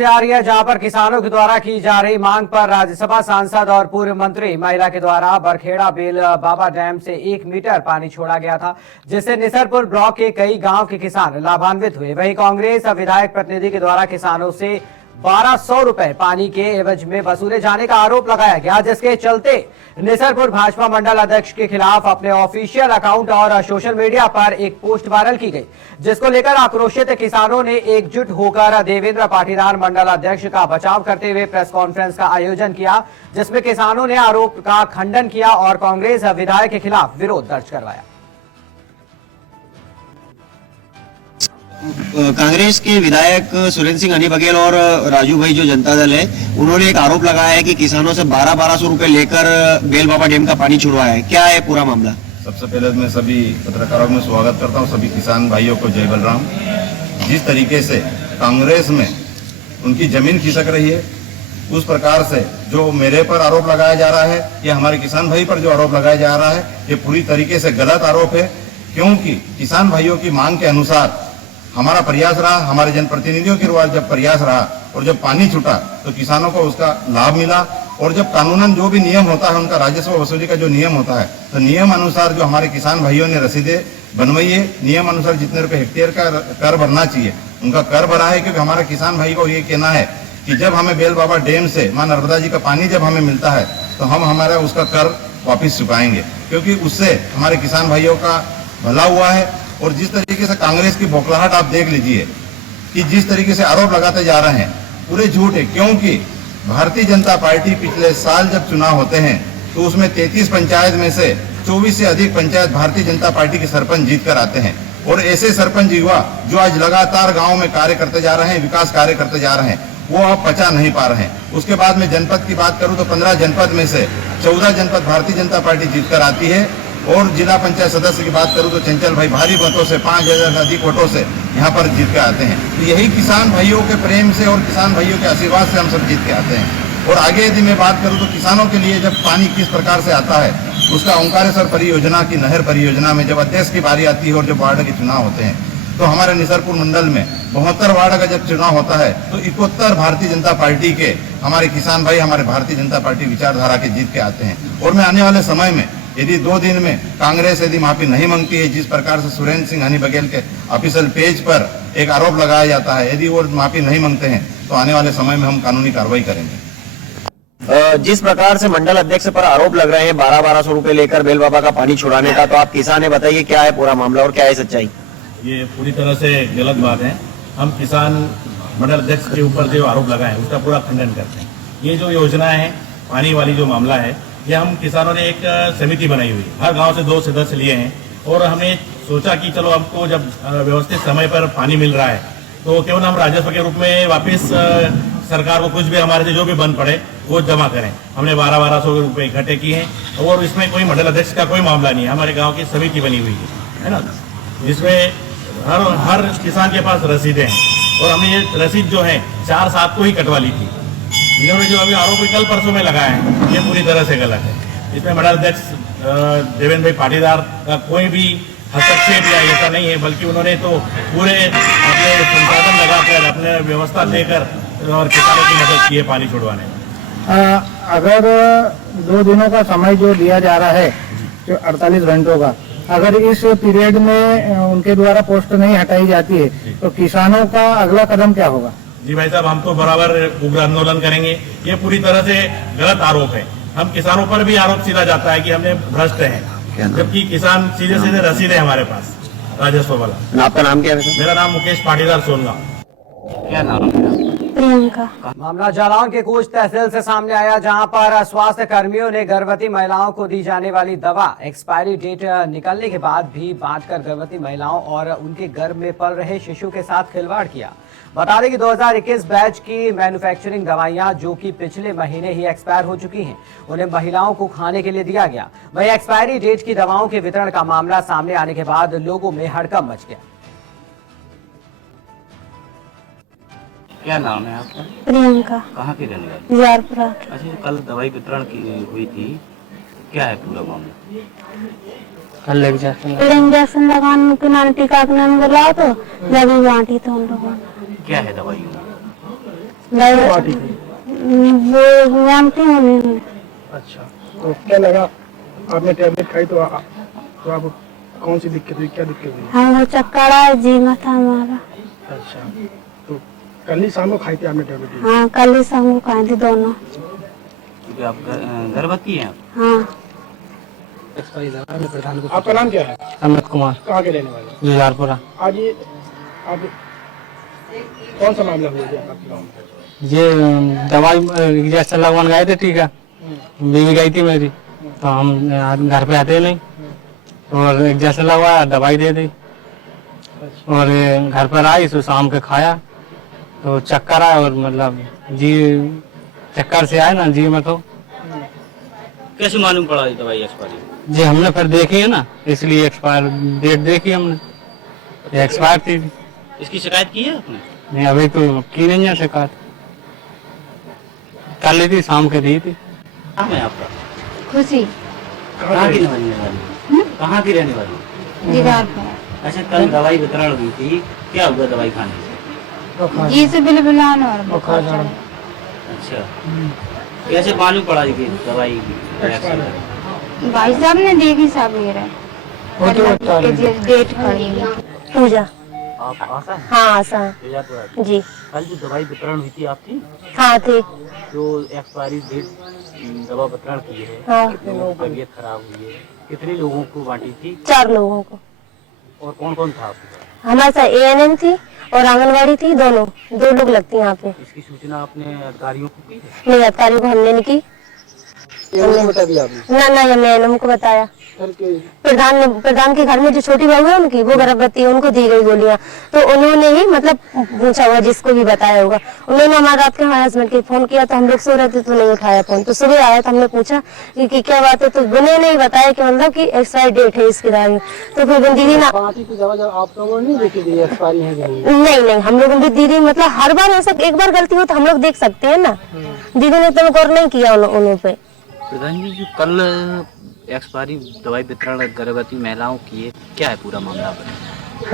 से आ रही है, जहां पर किसानों के द्वारा की जा रही मांग पर राज्यसभा सांसद और पूर्व मंत्री महिला के द्वारा बरखेड़ा बेल बाबा डैम से 1 मीटर पानी छोड़ा गया था, जिससे निसरपुर ब्लॉक के कई गांव के किसान लाभान्वित हुए। वहीं कांग्रेस विधायक प्रतिनिधि के द्वारा किसानों से 1200 रुपए पानी के एवज में वसूले जाने का आरोप लगाया गया, जिसके चलते निसरपुर भाजपा मंडल अध्यक्ष के खिलाफ अपने ऑफिशियल अकाउंट और सोशल मीडिया पर एक पोस्ट वायरल की गई, जिसको लेकर आक्रोशित किसानों ने एकजुट होकर देवेंद्र पाटीदार मंडल अध्यक्ष का बचाव करते हुए प्रेस कॉन्फ्रेंस का आयोजन किया, जिसमें किसानों ने आरोप का खंडन किया और कांग्रेस विधायक के खिलाफ विरोध दर्ज करवाया। कांग्रेस के विधायक सुरेंद्र सिंह हनी बघेल और राजू भाई जो जनता दल है, उन्होंने एक आरोप लगाया है कि किसानों से 1200 रुपए लेकर बेल बाबा डैम का पानी छुड़वाया है। क्या है पूरा मामला? सबसे पहले मैं सभी पत्रकारों में स्वागत करता हूं, सभी किसान भाइयों को जय बलराम। जिस तरीके से कांग्रेस में उनकी जमीन खिसक रही है, उस प्रकार से जो मेरे पर आरोप लगाया जा रहा है या हमारे किसान भाई पर जो आरोप लगाया जा रहा है, ये पूरी तरीके से गलत आरोप है। क्योंकि किसान भाइयों की मांग के अनुसार हमारा प्रयास रहा, हमारे जनप्रतिनिधियों के द्वारा जब प्रयास रहा और जब पानी छूटा तो किसानों को उसका लाभ मिला। और जब कानूनन जो भी नियम होता है, उनका राजस्व वसूली का जो नियम होता है, तो नियम अनुसार जो हमारे किसान भाइयों ने रसीदें बनवाई है, नियम अनुसार जितने रुपए हेक्टेयर का कर भरना चाहिए उनका कर भरा है। क्योंकि हमारे किसान भाई को ये कहना है कि जब हमें बेल बाबा डैम से मां नर्मदा जी का पानी जब हमें मिलता है तो हम हमारा उसका कर वापिस चुकाएंगे, क्योंकि उससे हमारे किसान भाइयों का भला हुआ है। और जिस तरीके से कांग्रेस की बौखलाहट आप देख लीजिए कि जिस तरीके से आरोप लगाते जा रहे हैं, पूरे झूठ है। क्योंकि भारतीय जनता पार्टी पिछले साल जब चुनाव होते हैं तो उसमें 33 पंचायत में से 24 से अधिक पंचायत भारतीय जनता पार्टी के सरपंच जीत कर आते हैं। और ऐसे सरपंच युवा जो आज लगातार गाँव में कार्य करते जा रहे हैं, विकास कार्य करते जा रहे हैं, वो अब पचा नहीं पा रहे हैं। उसके बाद में जनपद की बात करूं तो 15 जनपद में से 14 जनपद भारतीय जनता पार्टी जीतकर आती है। और जिला पंचायत सदस्य की बात करूं तो चंचल भाई भारी मतों से 5000 से अधिक वोटों से यहाँ पर जीत के आते हैं। तो यही किसान भाइयों के प्रेम से और किसान भाइयों के आशीर्वाद से हम सब जीत के आते हैं। और आगे यदि मैं बात करूं तो किसानों के लिए जब पानी किस प्रकार से आता है, उसका ओंकारेश्वर परियोजना की नहर परियोजना में जब अध्यक्ष की बारी आती है और जब वार्ड के चुनाव होते हैं, तो हमारे निसरपुर मंडल में 72 वार्ड का जब चुनाव होता है तो 71 भारतीय जनता पार्टी के हमारे किसान भाई हमारे भारतीय जनता पार्टी विचारधारा के जीत के आते हैं। और मैं आने वाले समय में यदि 2 दिन में कांग्रेस यदि माफी नहीं मांगती है, जिस प्रकार से सुरेंद्र सिंह हनी बघेल के ऑफिशियल पेज पर एक आरोप लगाया जाता है, यदि वो माफी नहीं मांगते हैं तो आने वाले समय में हम कानूनी कार्रवाई करेंगे। जिस प्रकार से मंडल अध्यक्ष पर आरोप लग रहे हैं 1200 रुपए लेकर बेल बाबा का पानी छुड़ाने का, तो आप किसान है, बताइए क्या है पूरा मामला और क्या है सच्चाई? ये पूरी तरह से गलत बात है। हम किसान मंडल अध्यक्ष के ऊपर जो आरोप लगाए उसका पूरा खंडन करते हैं। ये जो योजना है पानी वाली जो मामला है, ये हम किसानों ने एक समिति बनाई हुई है, हर गांव से 2 सदस्य लिए हैं। और हमने सोचा कि चलो हमको जब व्यवस्थित समय पर पानी मिल रहा है तो केवल हम राजस्व के रूप में वापस सरकार को कुछ भी हमारे से जो भी बंद पड़े वो जमा करें। हमने 1200 रुपए इकट्ठे किए हैं और इसमें कोई मंडल अध्यक्ष का कोई मामला नहीं है। हमारे गाँव की समिति बनी हुई है ना, जिसमें हर किसान के पास रसीदें हैं। और हमने ये रसीद जो है 4/7 को ही कटवा ली थी। इन्होंने जो अभी आरोप कल परसों में लगाया है, ये पूरी तरह से गलत है। इसमें मंडल अध्यक्ष देवेंद्र भाई पाटीदार का कोई भी हस्तक्षेप या ऐसा नहीं है, बल्कि उन्होंने तो पूरे अपने संसाधन लगाकर अपने व्यवस्था देकर और किसानों की मदद की है पानी छुड़वाने में। अगर 2 दिनों का समय जो दिया जा रहा है, जो 48 घंटों का, अगर इस पीरियड में उनके द्वारा पोस्ट नहीं हटाई जाती है तो किसानों का अगला कदम क्या होगा? जी भाई साहब, हम तो बराबर उग्र आंदोलन करेंगे। ये पूरी तरह से गलत आरोप है। हम किसानों पर भी आरोप सीधा जाता है कि हमने भ्रष्ट हैं, जबकि किसान सीधे सीधे रसीद है हमारे पास राजस्व वाला। आपका नाम क्या है? मेरा नाम मुकेश पाटीदार सोनगांव। क्या नाम है? प्रियंका। मामला जालौन के कोच तहसील से सामने आया, जहां पर स्वास्थ्य कर्मियों ने गर्भवती महिलाओं को दी जाने वाली दवा एक्सपायरी डेट निकलने के बाद भी बांटकर गर्भवती महिलाओं और उनके गर्भ में पल रहे शिशु के साथ खिलवाड़ किया। बता दें कि 2021 बैच की मैन्युफैक्चरिंग दवाइयां जो कि पिछले महीने ही एक्सपायर हो चुकी हैं, उन्हें महिलाओं को खाने के लिए दिया गया। वहीं एक्सपायरी डेट की दवाओं के वितरण का मामला सामने आने के बाद लोगों में हड़कंप मच गया। क्या नाम है आपका? प्रियंका। कहाँ की रहने वाली? जारपुरा। अच्छा, कल दवाई वितरण की हुई थी, क्या है पूरा मामला? कल इंजेक्शन लगाने के नाम टीका बुलाओ तो जब बांटी तो उन लोगों ने। क्या है दवाई? पार्टी थी? वो जानती हूँ नहीं। अच्छा, तो क्या लगा आपने टैबलेट खाई तो आपको कौन सी दिक्कत हुई, क्या दिक्कत हुई? हमको चक्कर आया, जी माथा हमारा। अच्छा, तो कल ही शाम को खाई थी आपने टैबलेट? हाँ, कल ही शाम को खाए थे दोनों। क्योंकि आप गर्भवती हैं आप? हाँ। आपका नाम क्या है? अमित कुमार, कहाँ के रहने वाले? जुलारपुरा। आज ये आप कौन सा मामला हुआ है आपके गाँव में? ये दवाई इंजेक्शन लगवाने गए थे, टीका बीवी गई थी मेरी, तो हम घर पे आते नहीं और इंजेक्शन लगवाया, दवाई दे दी और घर पर आई तो शाम के खाया तो चक्कर आया और मतलब जी चक्कर से आए ना जी में। तो कैसे मालूम पड़ा ये दवाई एक्सपायरी? जी हमने फिर देखी है ना, इसलिए एक्सपायर डेट देखी हमने, ये एक्सपायर थी। इसकी शिकायत की है आपने? नहीं अभी तो की नहीं है शिकायत, कर ली थी, शाम के दी थी। नाम है आपका? खुशी। कहाँ की रहने वाली? कहाँ की रहने वाली? दीदारपुरा। अच्छा, कल दवाई वितरण हुई थी, क्या हुआ दवाई खाने से? जी से बिलबिलान और बुखार चढ़ा। अच्छा, कैसे मालूम पड़ा कि दवाई एक्सपायर है? भाई साहब ने देखी सवेरे, डेट खड़ी है। पूजा। आप आशा हैं? हाँ, आशा जजापुरा की? जी। कल जो दवाई वितरण हुई थी आपकी, हाँ थे। जो एक्सपायरी डेट दवा वितरण की है, हाँ। कितने लोगों की तबीयत खराब हुई है, कितने लोगों को बांटी थी 4 लोगों को। और कौन कौन था आपके साथ? हमारे साथ ANM थी और आंगनवाड़ी थी, दोनों 2 लोग लगती हैं यहाँ पे। इसकी सूचना आपने अधिकारियों को की है? नहीं, अधिकारियों को हमने नहीं की। बता दिया आपने? ना, ये मैंने उनको बताया। प्रधान के घर में जो छोटी बहू है उनकी, वो गर्भवती है, उनको दी गई गोलियां, तो उन्होंने ही मतलब पूछा होगा, जिसको भी बताया होगा। उन्होंने हमारे रात के हमारे हस्बैंड के फोन किया तो हम लोग सो रहे थे तो नहीं उठाया फोन, तो सुबह आया तो हमने पूछा कि क्या बात है, तो उन्होंने ही बताया कि मतलब कि एक्सपायरी डेट है इसकी दवाई। तो फिर दीदी ना, आप लोगों ने देखी थी एक्सपायरी है? नहीं, हम लोगों ने दीदी मतलब हर बार ऐसा एक बार गलती हो तो हम लोग देख सकते हैं ना, दीदी ने तो गौर नहीं किया उन पे। प्रधान जी, जो कल एक्सपायरी दवाई वितरण गर्भवती महिलाओं की है, क्या है पूरा मामला?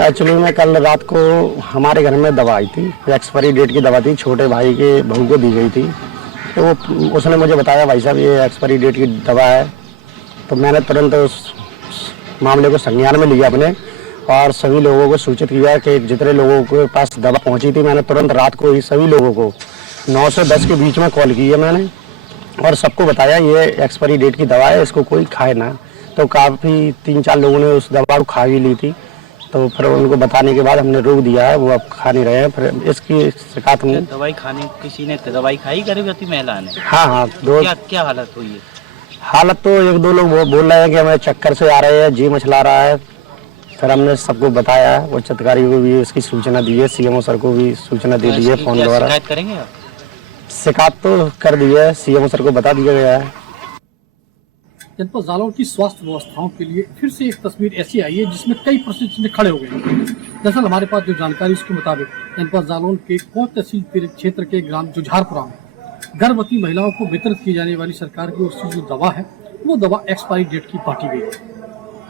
एक्चुअली में कल रात को हमारे घर में दवा आई थी, एक्सपायरी डेट की दवा थी, छोटे भाई के बहू को दी गई थी, तो उसने मुझे बताया भाई साहब ये एक्सपायरी डेट की दवा है, तो मैंने तुरंत उस मामले को संज्ञान में लिया अपने और सभी लोगों को सूचित किया कि जितने लोगों के पास दवा पहुंची थी, मैंने तुरंत रात को ही सभी लोगों को 9 से 10 के बीच में कॉल की है मैंने और सबको बताया ये एक्सपायरी डेट की दवा है, इसको कोई खाए ना। तो काफ़ी 3-4 लोगों ने उस दवा को खा भी ली थी, तो फिर उनको बताने के बाद हमने रोक दिया है, वो अब खा नहीं रहे हैं। फिर इसकी शिकायत में दवाई खाने किसी ने दवाई खाई गर्भवती महिला ने? हाँ, क्या हालत हुई है? हालत तो 1-2 लोग बोल रहे हैं कि हमें चक्कर से आ रहे हैं, जी मचला रहा है। फिर हमने सबको बताया, उच्च अधिकारी को भी उसकी सूचना दी है, CMO सर को भी सूचना दे दी है फोन द्वारा। शिकायत करेंगे आप? शिकायत तो कर दी है, CMO सर को बता दिया गया है। जनपद जालौन की स्वास्थ्य व्यवस्थाओं के लिए फिर से एक तस्वीर ऐसी आई है जिसमें कई प्रश्न चिन्ह खड़े हो गए हैं। दरअसल हमारे पास जो जानकारी उसके मुताबिक जनपद जालौन के कोट तहसील क्षेत्र के ग्राम जुझारपुरा में गर्भवती महिलाओं को वितरित की जाने वाली सरकार की ओर से जो दवा है वो दवा एक्सपायरी डेट की बांटी गई है।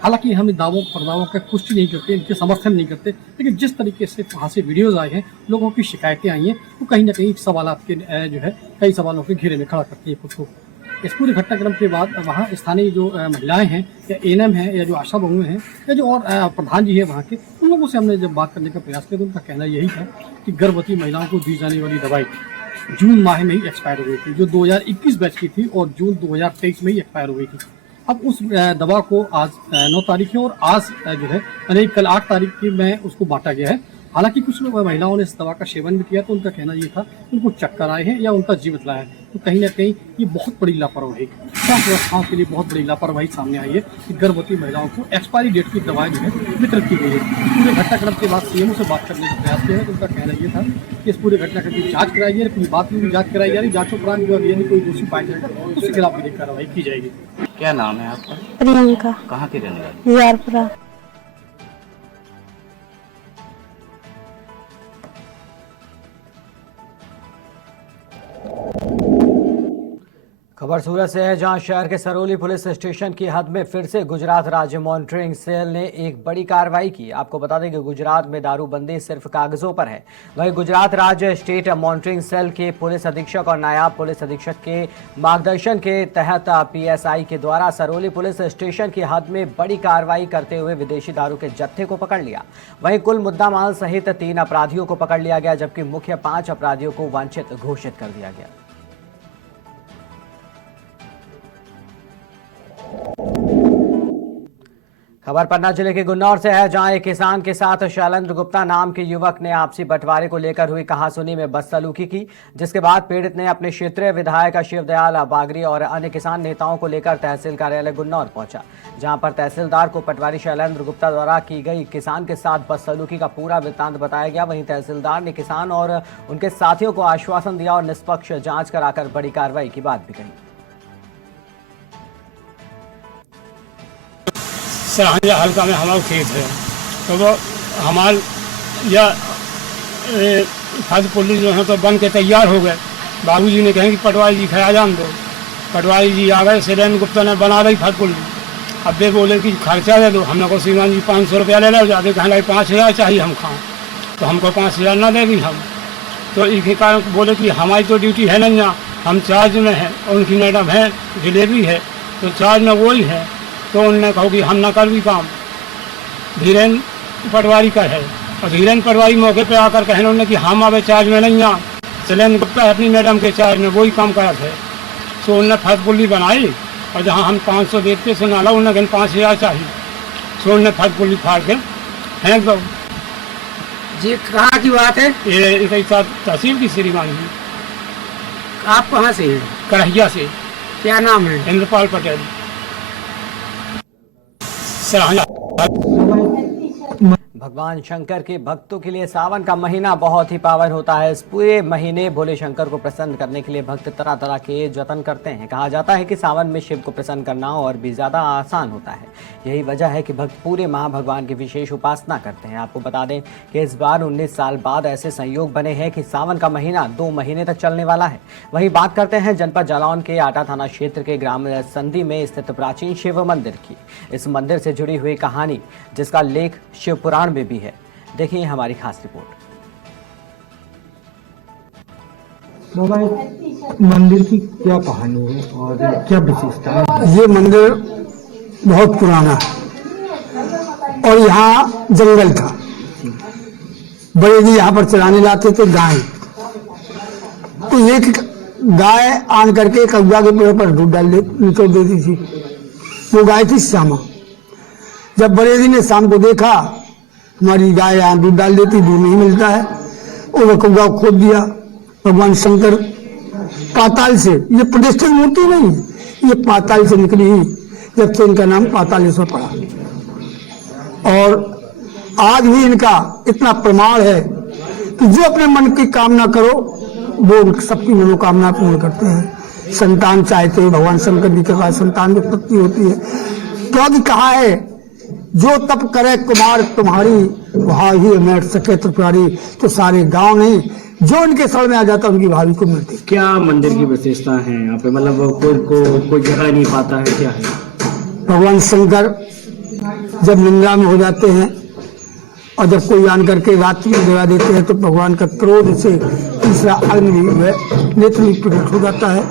हालांकि हम इन दावों परदावों का पुष्टि नहीं करते, इनके समर्थन नहीं करते, लेकिन जिस तरीके से वहाँ से वीडियोज आए हैं, लोगों की शिकायतें आई हैं, वो कहीं ना कहीं सवालात के जो है कई सवालों के घेरे में खड़ा करती है खुद को। इस पूरे घटनाक्रम के बाद वहाँ स्थानीय जो महिलाएं हैं या ANM हैं या जो आशा बहुएं हैं या जो और प्रधान जी है वहाँ के, उन लोगों से हमने जब बात करने का प्रयास किया तो उनका कहना यही था कि गर्भवती महिलाओं को दी जाने वाली दवाई जून माह में ही एक्सपायर हो गई थी, जो 2021 बैच की थी और जून 2023 में ही एक्सपायर हो गई थी। अब उस दवा को आज 9 तारीख है और आज जो है यानी कल 8 तारीख की में उसको बांटा गया है। हालांकि कुछ महिलाओं ने इस दवा का सेवन भी किया तो उनका कहना ये था उनको चक्कर आए हैं या उनका जीव बदला है, तो कहीं ना कहीं ये बहुत बड़ी लापरवाही, स्वास्थ्य व्यवस्थाओं के लिए बहुत बड़ी लापरवाही सामने आई है कि गर्भवती महिलाओं को एक्सपायरी डेट की दवाएं जो है वितरित की गई है। पूरे घटनाक्रम के बाद CMO से बात करने का प्रयास किया है तो उनका कहना ये था कि इस पूरे घटनाक्रम की जाँच कराई है, पूरी बात की भी जाँच कराई जा रही, जाँचों उपरांत जो यदि कोई दोषी पाया जाएगा तो उसके खिलाफ भी कार्रवाई की जाएगी। क्या नाम है आपका? प्रियंका। कहाँ के रहने वाले? जुझारपुरा। खबर सूरत से है, जहां शहर के सरौली पुलिस स्टेशन की हद में फिर से गुजरात राज्य मॉनिटरिंग सेल ने एक बड़ी कार्रवाई की। आपको बता दें कि गुजरात में दारूबंदी सिर्फ कागजों पर है। वहीं गुजरात राज्य स्टेट मॉनिटरिंग सेल के पुलिस अधीक्षक और नायब पुलिस अधीक्षक के मार्गदर्शन के तहत पीएसआई के द्वारा सरौली पुलिस स्टेशन की हद में बड़ी कार्रवाई करते हुए विदेशी दारू के जत्थे को पकड़ लिया। वहीं कुल मुद्दा माल सहित 3 अपराधियों को पकड़ लिया गया, जबकि मुख्य 5 अपराधियों को वांछित घोषित कर दिया गया। खबर पन्ना जिले के गुन्नौर से है, जहां एक किसान के साथ शैलेंद्र गुप्ता नाम के युवक ने आपसी बंटवारे को लेकर हुई कहासुनी में बदसलूकी की, जिसके बाद पीड़ित ने अपने क्षेत्रीय विधायक शिवदयाल बागरी और अन्य किसान नेताओं को लेकर तहसील कार्यालय गुन्नौर पहुंचा, जहां पर तहसीलदार को पटवारी शैलेंद्र गुप्ता द्वारा की गई किसान के साथ बदसलूकी का पूरा वृत्तांत बताया गया। वहीं तहसीलदार ने किसान और उनके साथियों को आश्वासन दिया और निष्पक्ष जाँच कराकर बड़ी कार्रवाई की बात भी कही। सर हल्का में हमारा खेत है, तो वो हमारे या खाद पुलिस जो है तो बन के तैयार हो गए। बाबूजी ने कहे कि पटवारी जी खड़ा जान दो। पटवारी जी आ गए, शैलेंद्र गुप्ता ने बना रही खाद पुलिस। अब वे बोले कि खर्चा दे दो। हमने को श्रीमान जी 500 रुपया ले लो, जाते कहना 5000 चाहिए हम खाएँ, तो हमको 5000 ना देगी हम। तो इसी कारण बोले कि हमारी तो ड्यूटी है नहीं, हम चार्ज में हैं और उनकी मैडम है जिलेबी है, तो चार्ज में वही है। तो उन्होंने कहा कि हम ना कर भी काम धीरेन्द्र पटवारी का है, और धीरेन्द्र पटवारी मौके पे आकर कहने उन्होंने कि हम अब चार्ज में नहीं आ, शैलेंद्र गुप्ता अपनी मैडम के चार्ज में वही काम करा थे। तो उन्होंने फर्ज पुल्ली बनाई, और जहाँ हम 500 देते से नाला उन्होंने 5000 चाहिए। तो उन्होंने फर्ज पुल्ली फाड़ के फेंक दो। जी कहाँ की बात है? ये तहसील की श्रीमान जी। आप कहाँ से हैं? करहिया से। क्या नाम है? इंद्रपाल पटेल। भगवान शंकर के भक्तों के लिए सावन का महीना बहुत ही पावन होता है। इस पूरे महीने भोले शंकर को प्रसन्न करने के लिए भक्त तरह तरह के जतन करते हैं। कहा जाता है कि सावन में शिव को प्रसन्न करना और भी ज्यादा आसान होता है। यही वजह है कि भक्त पूरे माह भगवान की विशेष उपासना करते हैं। आपको बता दें कि इस बार 19 साल बाद ऐसे संयोग बने हैं कि सावन का महीना 2 महीने तक चलने वाला है। वहीं बात करते हैं जनपद जालौन के आटा थाना क्षेत्र के ग्राम संधि में स्थित प्राचीन शिव मंदिर की। इस मंदिर से जुड़ी हुई कहानी, जिसका लेख शिव पुराण में भी है। देखिए हमारी खास रिपोर्ट। मंदिर की क्या कहानी है और क्या विशेषता है? ये मंदिर बहुत पुराना है और यहाँ जंगल था। बड़े जी यहाँ पर चराने लाते थे गाय, तो एक गाय आन करके कौवा के पेड़ पर दूध डाल निकल देती थी। वो गाय थी श्यामा। जब बड़े जी ने शाम को देखा हमारी गाय यहाँ दूध डाल देती, दूध नहीं मिलता है, और कौवा खोद दिया। भगवान शंकर पाताल से, ये प्रतिष्ठित मूर्ति नहीं, ये पाताल से निकली ही, जब से इनका नाम पातालेश्वर पड़ा। और आज भी इनका इतना प्रमाण है कि जो अपने मन की कामना करो वो सबकी मनोकामना पूर्ण करते हैं। संतान चाहते हैं, भगवान शंकर जी के पास संतान की उत्पत्ति होती है। क्योंकि कहा है जो तप करे कुमार तुम्हारी, वहाँ ही मैट सके त्रिपुरारी। तो सारे गांव नहीं, जो इनके शरण में आ जाता उनकी भाभी को मिलती। क्या मंदिर की विशेषता है यहाँ पे? मतलब कोई जगह नहीं पाता है, क्या है? भगवान शंकर जब निंद्रा में हो जाते हैं और जब कोई आन करके रात्रि में जगा देते हैं, तो भगवान का क्रोध से तीसरा अग्नि नेत्र में प्रकट हो जाता है।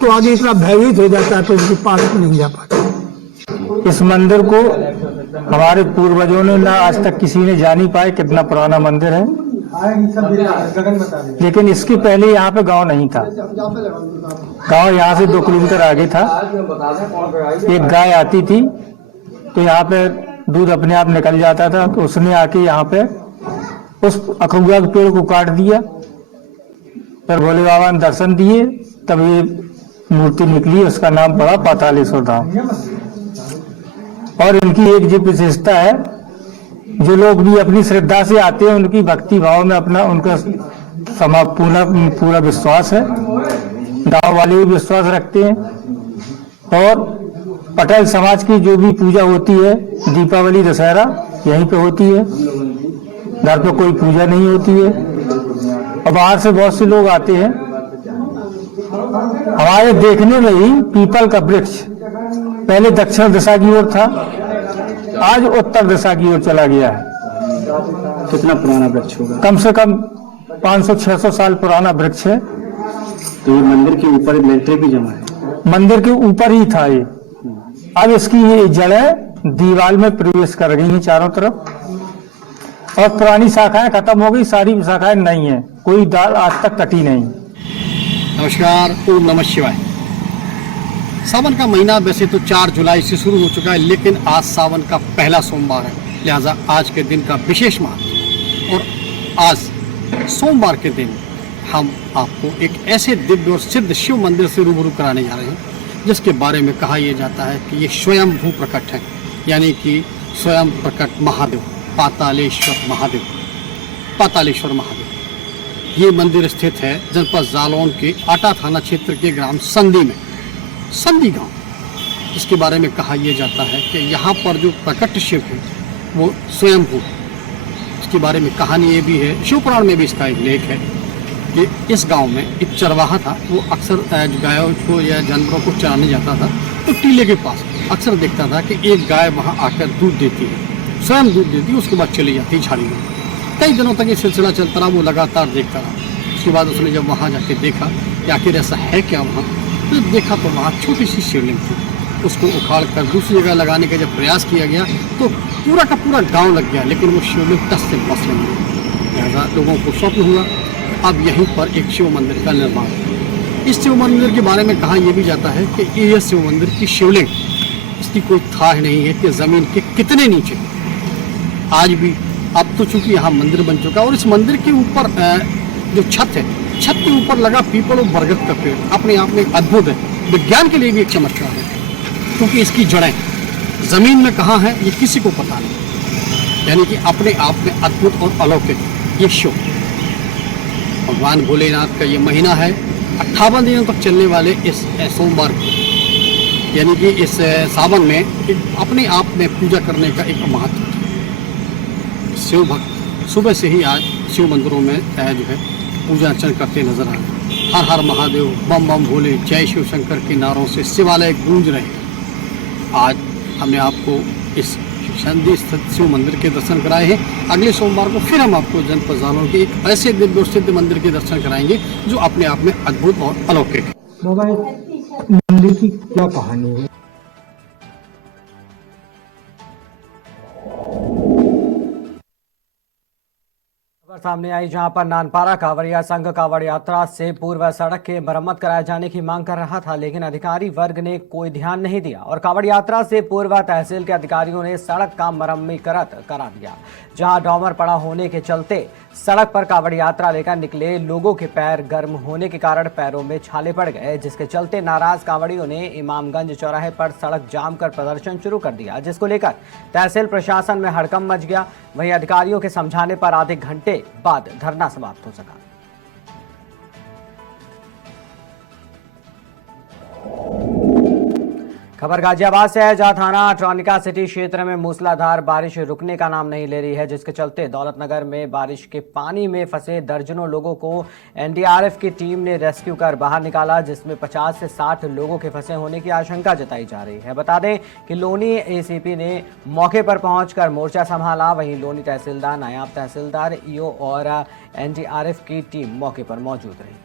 तो आगे इतना भयभीत हो जाता है तो उनके पास नहीं जा पाता। इस मंदिर को हमारे पूर्वजों ने ना आज तक किसी ने जान ही पाए कितना पुराना मंदिर है। लेकिन इसके पहले यहाँ पे गांव नहीं था। गांव यहाँ से 2 किलोमीटर आगे था। एक गाय आती थी तो यहाँ पे दूध अपने आप निकल जाता था, तो उसने आके यहाँ पे उस अखुआ के पेड़ को काट दिया। फिर भोले बाबा ने दर्शन दिए, तब ये मूर्ति निकली, उसका नाम पड़ा पातालेश्वर धाम। और इनकी एक जो विशेषता है, जो लोग भी अपनी श्रद्धा से आते हैं उनकी भक्ति भाव में अपना उनका पूरा विश्वास है। गांव वाले भी विश्वास रखते हैं। और पटेल समाज की जो भी पूजा होती है, दीपावली दशहरा यहीं पे होती है, घर पे कोई पूजा नहीं होती है। और बाहर से बहुत से लोग आते हैं हमारे देखने में ही पीपल का वृक्ष पहले दक्षिण दिशा की ओर था, आज उत्तर दिशा की ओर चला गया है। कितना पुराना वृक्ष होगा? कम से कम 500-600 साल पुराना वृक्ष है। तो ये मंदिर के ऊपर मिलिट्री भी जमा है? मंदिर के ऊपर ही था ये। अब इसकी ये जड़ें दीवार में प्रवेश कर गई हैं चारों तरफ, और पुरानी शाखाएं खत्म हो गई, सारी शाखाएं नहीं है, कोई डाल आज तक कटी नहीं। नमस्कार, ओम नमः शिवाय। सावन का महीना वैसे तो 4 जुलाई से शुरू हो चुका है, लेकिन आज सावन का पहला सोमवार है, लिहाजा आज के दिन का विशेष महत्व। और आज सोमवार के दिन हम आपको एक ऐसे दिव्य और सिद्ध शिव मंदिर से रूबरू कराने जा रहे हैं, जिसके बारे में कहा यह जाता है कि ये स्वयं भू प्रकट है, यानी कि स्वयं प्रकट महादेव, पातालेश्वर महादेव। पातालेश्वर महादेव ये मंदिर स्थित है जनपद जालौन के आटा थाना क्षेत्र के ग्राम संधी में, संधी गांव। इसके बारे में कहा यह जाता है कि यहाँ पर जो प्रकट शिव है वो स्वयं भू। इसके बारे में कहानी ये भी है, शिव पुराण में भी इसका एक लेख है कि इस गांव में एक चरवाहा था, वो अक्सर गायों को या जानवरों को चराने जाता था, तो टीले के पास अक्सर देखता था कि एक गाय वहाँ आकर दूध देती है, स्वयं दूध देती है, उसके बाद चली जाती है झाड़ी में। कई दिनों तक ये सिलसिला चलता रहा, वो लगातार देखता रहा। उसके बाद उसने जब वहाँ जाके देखा कि आखिर ऐसा है क्या वहाँ, तो देखा तो वहाँ छोटी सी शिवलिंग थी। उसको उखाड़ कर दूसरी जगह लगाने का जब प्रयास किया गया तो पूरा का पूरा गांव लग गया, लेकिन वो शिवलिंग टस से बस नहीं हुई। लिहाजा लोगों को स्वप्न हुआ अब यहीं पर एक शिव मंदिर का निर्माण। इस शिव मंदिर के बारे में कहा यह भी जाता है कि यह शिव मंदिर की शिवलिंग, इसकी कोई था नहीं है कि जमीन के कितने नीचे। आज भी अब तो चूंकि यहाँ मंदिर बन चुका है, और इस मंदिर के ऊपर जो छत है, छत के ऊपर लगा पीपल और बरगद का पेड़ अपने आप में एक अद्भुत है, विज्ञान के लिए भी एक चमत्कार है, क्योंकि इसकी जड़ें जमीन में कहाँ है ये किसी को पता नहीं, यानी कि अपने आप में अद्भुत और अलौकिक ये शिव। भगवान भोलेनाथ का ये महीना है 58 दिनों तक चलने वाले इस सोमवार को, यानी कि इस सावन में अपने आप में पूजा करने का एक महत्व है। शिव भक्त सुबह से ही आज शिव मंदिरों में जो है पूजा अर्चना करते नजर आ रहे। हर हर महादेव, बम बम भोले, जय शिव शंकर के नारों से शिवालय गूंज रहे हैं। आज हमने आपको इस संधि स्थित शिव मंदिर के दर्शन कराए हैं। अगले सोमवार को फिर हम आपको जनपद जालौन के एक ऐसे दिव्य और सिद्ध मंदिर के दर्शन कराएंगे जो अपने आप में अद्भुत और अलौकिक है। मंदिर की क्या कहानी है? सामने आई जहां पर नानपारा कांवड़िया संघ कांवड़ यात्रा से पूर्व सड़क के मरम्मत कराए जाने की मांग कर रहा था, लेकिन अधिकारी वर्ग ने कोई ध्यान नहीं दिया और कांवड़ यात्रा से पूर्व तहसील के अधिकारियों ने सड़क का मरम्मत करा दिया। जहां डॉमर पड़ा होने के चलते सड़क पर कांवड़ यात्रा लेकर निकले लोगों के पैर गर्म होने के कारण पैरों में छाले पड़ गए, जिसके चलते नाराज कांवड़ियों ने इमामगंज चौराहे पर सड़क जाम कर प्रदर्शन शुरू कर दिया, जिसको लेकर तहसील प्रशासन में हड़कंप मच गया। वहीं अधिकारियों के समझाने पर आधे घंटे बाद धरना समाप्त हो सका। खबर गाजियाबाद से है, जहां थाना ट्रॉनिका सिटी क्षेत्र में मूसलाधार बारिश रुकने का नाम नहीं ले रही है, जिसके चलते दौलतनगर में बारिश के पानी में फंसे दर्जनों लोगों को एनडीआरएफ की टीम ने रेस्क्यू कर बाहर निकाला, जिसमें 50 से 60 लोगों के फंसे होने की आशंका जताई जा रही है। बता दें कि लोनी एसीपी ने मौके पर पहुंचकर मोर्चा संभाला, वहीं लोनी तहसीलदार, नायब तहसीलदार, ईओ और एनडीआरएफ की टीम मौके पर मौजूद रही।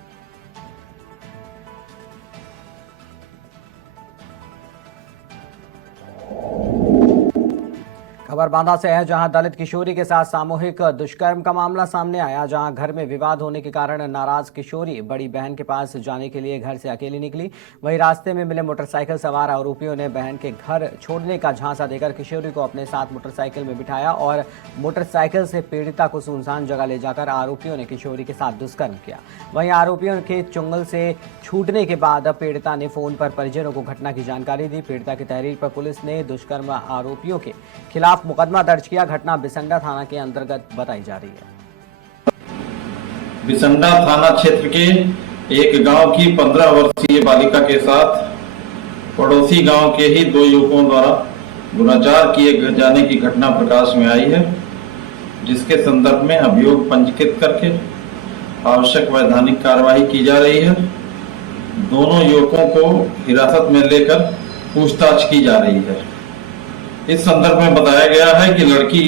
खबर बांदा से है, जहां दलित किशोरी के साथ सामूहिक दुष्कर्म का मामला सामने आया। जहां घर में विवाद होने के कारण नाराज किशोरी बड़ी बहन के पास जाने के लिए घर से अकेली निकली। वहीं रास्ते में मिले मोटरसाइकिल सवार आरोपियों ने बहन के घर छोड़ने का झांसा देकर किशोरी को अपने साथ मोटरसाइकिल में बिठाया और मोटरसाइकिल से पीड़िता को सुनसान जगह ले जाकर आरोपियों ने किशोरी के साथ दुष्कर्म किया। वहीं आरोपियों के चुंगल से छूटने के बाद पीड़िता ने फोन पर परिजनों को घटना की जानकारी दी। पीड़िता की तहरीर पर पुलिस ने दुष्कर्म आरोपियों के खिलाफ मुकदमा दर्ज किया। घटना बिसंडा थाना के अंतर्गत बताई जा रही है। बिसंडा थाना क्षेत्र के एक गांव की 15 वर्षीय बालिका के साथ पड़ोसी गांव के ही 2 युवकों द्वारा दुराचार किए जाने की घटना प्रकाश में आई है, जिसके संदर्भ में अभियोग पंजीकृत करके आवश्यक वैधानिक कार्रवाई की जा रही है। दोनों युवकों को हिरासत में लेकर पूछताछ की जा रही है। इस संदर्भ में बताया गया है कि लड़की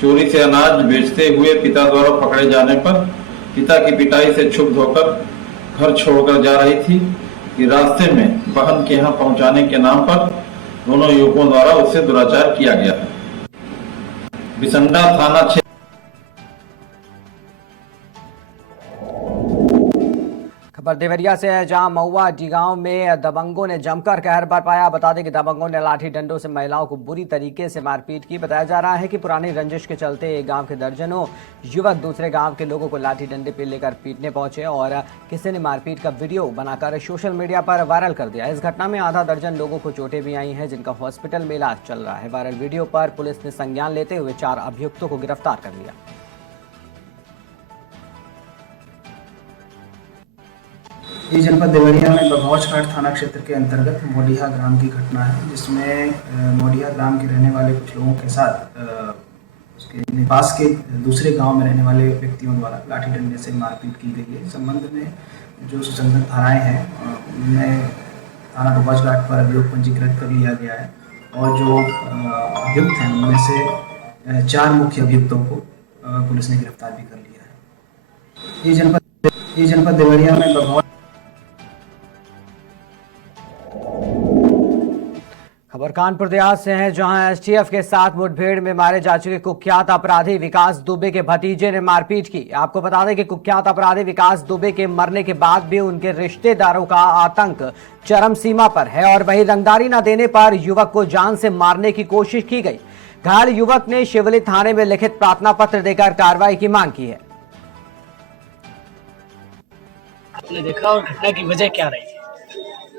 चोरी से अनाज बेचते हुए पिता द्वारा पकड़े जाने पर पिता की पिटाई से क्षुब्ध होकर घर छोड़कर जा रही थी कि रास्ते में बहन के यहाँ पहुंचाने के नाम पर दोनों युवकों द्वारा उससे दुराचार किया गया है। बिसंडा थाना क्षेत्र खबर देवरिया से है, जहां महुआ डी गांव में दबंगों ने जमकर कहर बरपाया। बता दें कि दबंगों ने लाठी डंडों से महिलाओं को बुरी तरीके से मारपीट की। बताया जा रहा है कि पुरानी रंजिश के चलते एक गांव के दर्जनों युवक दूसरे गांव के लोगों को लाठी डंडे पे लेकर पीटने पहुंचे और किसी ने मारपीट का वीडियो बनाकर सोशल मीडिया पर वायरल कर दिया। इस घटना में आधा दर्जन लोगों को चोटें भी आई हैं, जिनका हॉस्पिटल में इलाज चल रहा है। वायरल वीडियो पर पुलिस ने संज्ञान लेते हुए 4 अभियुक्तों को गिरफ्तार कर लिया। ये जनपद देवरिया में बघौच घाट थाना क्षेत्र के अंतर्गत मोडिया ग्राम की घटना है, जिसमें मोडिया ग्राम के रहने वाले कुछ लोगों के साथ उसके निवास के दूसरे गांव में रहने वाले व्यक्तियों द्वारा लाठी डंडे से मारपीट की गई है। इस संबंध में जो सुसंगत धाराएं हैं उनमें थाना बघौच घाट पर अभियोग पंजीकृत कर लिया गया है और जो अभियुक्त हैं उनमें से 4 मुख्य अभियुक्तों को पुलिस ने गिरफ्तार भी कर लिया है। ये जनपद देवरिया में बघौच। खबर कानपुर देहात से है, जहां एसटीएफ के साथ मुठभेड़ में मारे जा चुके कुख्यात अपराधी विकास दुबे के भतीजे ने मारपीट की। आपको बता दें कि कुख्यात अपराधी विकास दुबे के मरने के बाद भी उनके रिश्तेदारों का आतंक चरम सीमा पर है और वही रंगदारी न देने पर युवक को जान से मारने की कोशिश की गई। घायल युवक ने शिवली थाने में लिखित प्रार्थना पत्र देकर कार्रवाई की मांग की है। आपने देखा और घटना की वजह क्या रही?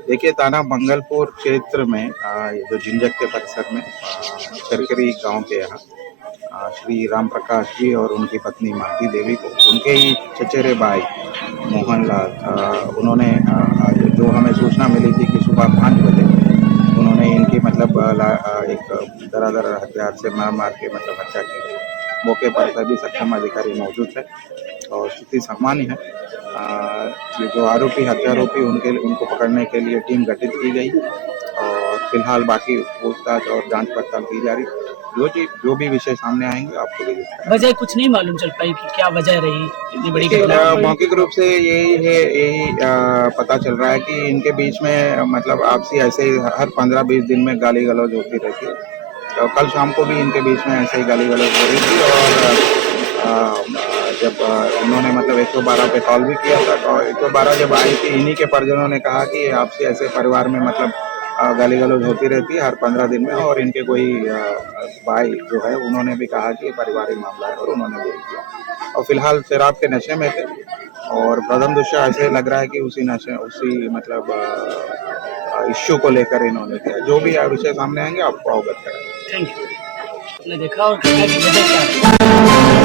देखिए, थाना मंगलपुर क्षेत्र में ये जो झिंझक के परिसर में चरकरी गांव के यहाँ श्री राम प्रकाश जी और उनकी पत्नी मालती देवी को उनके ही चचेरे भाई मोहनलाल उन्होंने जो हमें सूचना मिली थी कि सुबह 5 बजे उन्होंने इनकी मतलब एक दरादर हथियार से मार के मतलब हत्या की। मौके पर सभी सक्षम अधिकारी मौजूद थे और स्थिति सामान्य है। ये जो आरोपी हत्यारोपी उनको पकड़ने के लिए टीम गठित की गई और फिलहाल बाकी पूछताछ और जांच पड़ताल की जा रही। जो भी विषय सामने आएंगे आपको भी वजह कुछ नहीं मालूम चल पाई कि क्या वजह रही इतनी बड़ी घटना? मौखिक रूप से यही पता चल रहा है कि इनके बीच में मतलब आपसी ऐसे ही हर 15-20 दिन में गाली गलौज होती रहती है। तो कल शाम को भी इनके बीच में ऐसे ही गाली गलौज हो रही थी और जब उन्होंने मतलब 112 पे कॉल भी किया था और 112 जब आई थी, इन्हीं के परिजनों ने कहा कि आपसे ऐसे परिवार में मतलब गाली गलौज होती रहती है हर 15 दिन में। और इनके कोई भाई जो है उन्होंने भी कहा कि पारिवारिक मामला है और उन्होंने भी किया। और फिलहाल शराब के नशे में थे और प्रथम दृष्टया ऐसे लग रहा है कि उसी मतलब इश्यू को लेकर इन्होंने किया। जो भी विषय सामने आएंगे आपको अवगत कराएंगे। Thank you. आपने देखा और घटना की वजह क्या?